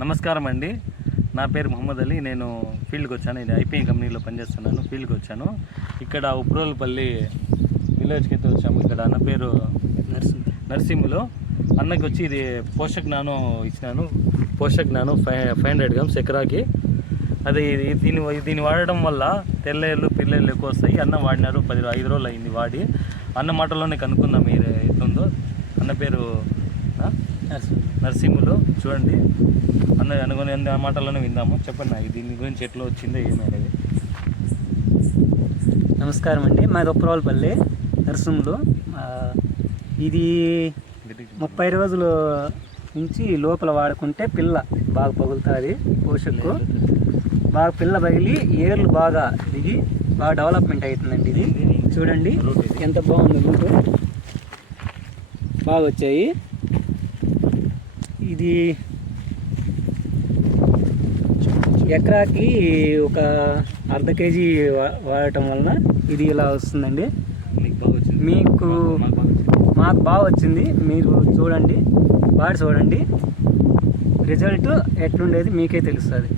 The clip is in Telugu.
నమస్కారం అండి. నా పేరు మొహమ్మద్ అలీ. నేను ఫీల్డ్కి వచ్చాను. ఇది ఐపీఎం కంపెనీలో పనిచేస్తున్నాను. ఫీల్డ్కి వచ్చాను. ఇక్కడ ఉప్రోల్పల్లి విలేజ్కి అయితే వచ్చాము. ఇక్కడ అన్న పేరు నర్సింగ్ నర్సింహులు. అన్నకి వచ్చి ఇది పోషక్ నాను ఇచ్చినాను. పోషక్ నాను ఫైవ్ ఫైవ్ హండ్రెడ్ గ్రామ్స్ ఎకరాకి. అది ఇది దీన్ని దీన్ని వాడడం వల్ల తెల్లేళ్ళు పిల్లలు ఎక్కువ వస్తాయి. అన్న వాడినారు. పది ఐదు రోజులు అయింది వాడి. అన్న మాటల్లోనే కనుక్కుందాం మీరు ఎట్లుందో. అన్న పేరు నర్సింహులో. చూడండి. అన్న అనుకుని అన్న మాటల్లోనే విందాము. చెప్పండి నాకు దీని గురించి ఎట్లా వచ్చిందో ఏమి నమస్కారం అండి. మాది ఉప్పరవాళ్ళపల్లి నరసింహులు. ఇది ముప్పై రోజుల నుంచి లోపల వాడుకుంటే పిల్ల బాగా పగులుతుంది పోషకు బాగా పిల్ల పగిలి ఏర్లు బాగా దిగి బాగా డెవలప్మెంట్ అవుతుందండి ఇది. చూడండి ఎంత బాగుంది రూట్. బాగా వచ్చాయి. ఇది ఎకరాకి ఒక అర్ధ కేజీ వా- వాడటం వలన ఇది ఇలా వస్తుందండి. మీకు. మాకు బాగా వచ్చింది. మీరు చూడండి వాడి చూడండి. రిజల్ట్ ఎట్లుండేది మీకే తెలుస్తుంది.